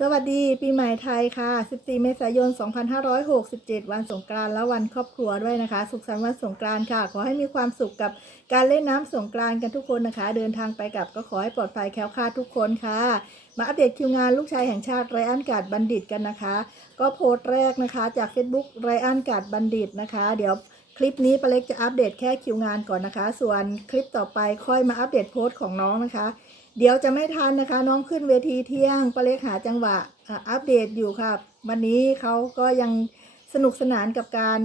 สวัสดีปีใหม่ไทยค่ะ 14 เมษายน 2567 วันสงกรานต์และวันครอบครัวด้วยนะคะ สุขสันต์วันสงกรานต์ค่ะ ขอให้มีความสุขกับการเล่นน้ำสงกรานต์กันทุกคนนะคะ เดินทางไปกลับก็ขอให้ปลอดภัยแคล้วคลาดทุกคนค่ะ มาอัปเดตคิวงานลูกชายแห่งชาติไรอันกาดบัณฑิตกันนะคะ ก็โพสต์แรกนะคะจาก Facebook ไรอันกาดบัณฑิตนะคะ เดี๋ยว คลิปนี้ปาเล็กจะอัปเดตแค่คิวงานก่อนนะคะ ส่วนคลิปต่อไปค่อยมาอัปเดตโพสต์ของน้องนะคะ เดี๋ยวจะไม่ทันนะคะ น้องขึ้นเวทีเที่ยงปาเล็กหาจังหวะอัปเดตอยู่ค่ะวันนี้เขาก็ยังสนุกสนานกับการ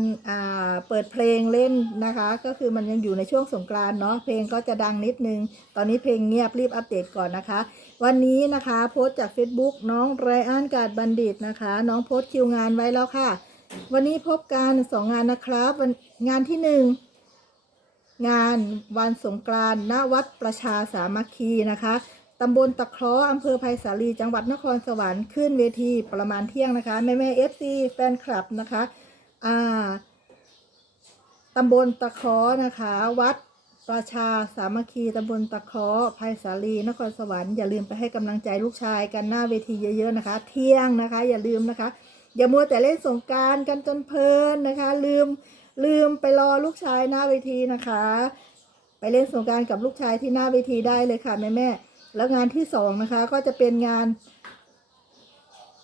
เปิดเพลงเล่นนะคะ ก็คือมันยังอยู่ในช่วงสงกรานเนาะเพลงก็จะดังนิดนึง ตอนนี้เพลงเงียบรีบอัปเดตก่อนนะคะ วันนี้นะคะโพสต์จาก Facebook น้องไรอันกาดบัณฑิตนะคะ น้องโพสต์คิวงานไว้แล้วค่ะ วันนี้พบกันสองงานนะครับงานที่หนึ่งงานวันสงกรานต์ณวัดประชาสามัคคีนะคะตำบลตะเคราะห์อำเภอไผ่สาลีจังหวัดนครสวรรค์ขึ้นเวทีประมาณเที่ยงนะคะแม่แม่เอฟซีแฟนคลับนะคะอ่าตำบลตะเคราะห์นะคะ วัดประชาสามัคคีตำบลตะเคราะห์ไผ่สาลีนครสวรรค์อย่าลืมไปให้กำลังใจลูกชายกันหน้าเวทีเยอะๆนะคะ เที่ยงนะคะ อย่าลืมนะคะ อย่ามัวแต่เล่นสงการกันจนเพลินนะคะ ลืมลืมไปรอลูกชายหน้าเวทีนะคะ ไปเล่นสงการกับลูกชายที่หน้าเวทีได้เลยค่ะแม่แม่แล้วงานที่สองนะคะก็จะเป็นงาน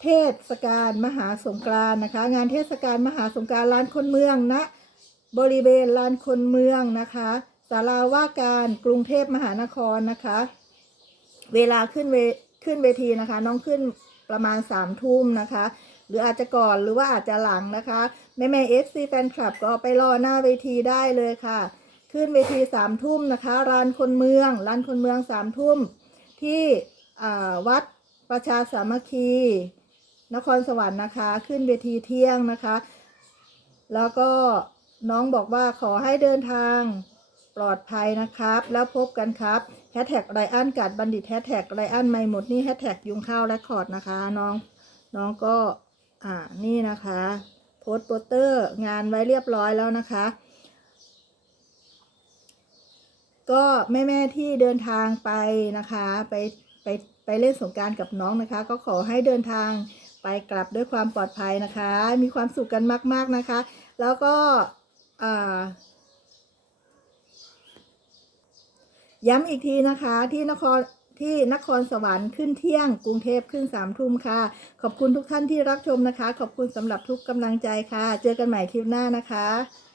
เทศกาลมหาสงกรานนะคะ งานเทศกาลมหาสงกรานต์ลานคนเมืองณนะบริเวณลานคนเมืองนะคะศาลาว่าการกรุงเทพมหานครนะคะ เวลาขึ้นเวขึ้นเวทีนะคะ น้องขึ้นประมาณสามทุ่มนะคะ หรืออาจจะก่อนหรือว่าอาจจะหลังนะคะ แม่แม่เอฟซีแฟนคลับก็ไปรอหน้าเวทีได้เลยค่ะ ขึ้นเวทีสามทุ่มนะคะลานคนเมืองลานคนเมืองสามทุ่มที่วัดประชาสามัคคี นครสวรรค์นะคะ ขึ้นเวทีเที่ยงนะคะ แล้วก็น้องบอกว่าขอให้เดินทางปลอดภัยนะครับ แล้วพบกันครับแฮชแท็กไรอันกัดบัณฑิตแฮชแท็กไรอันไม่หมดนี่แฮชแท็กยุงข้าวและคอร์ดนะคะ น้องน้องก็ อ่านี่นะคะโพสโปสเตอร์งานไว้เรียบร้อยแล้วนะคะ ก็แม่ๆที่เดินทางไปนะคะไปไปไปเล่นสงการกับน้องนะคะ ก็ขอให้เดินทางไปกลับด้วยความปลอดภัยนะคะ มีความสุขกันมาก ๆนะคะ แล้วก็อ่าย้ำอีกทีนะคะที่นคร ที่นครสวรรค์ขึ้นเที่ยง กรุงเทพขึ้นสามทุ่มค่ะ ขอบคุณทุกท่านที่รับชมนะคะ ขอบคุณสำหรับทุกกำลังใจค่ะ เจอกันใหม่คลิปหน้านะคะ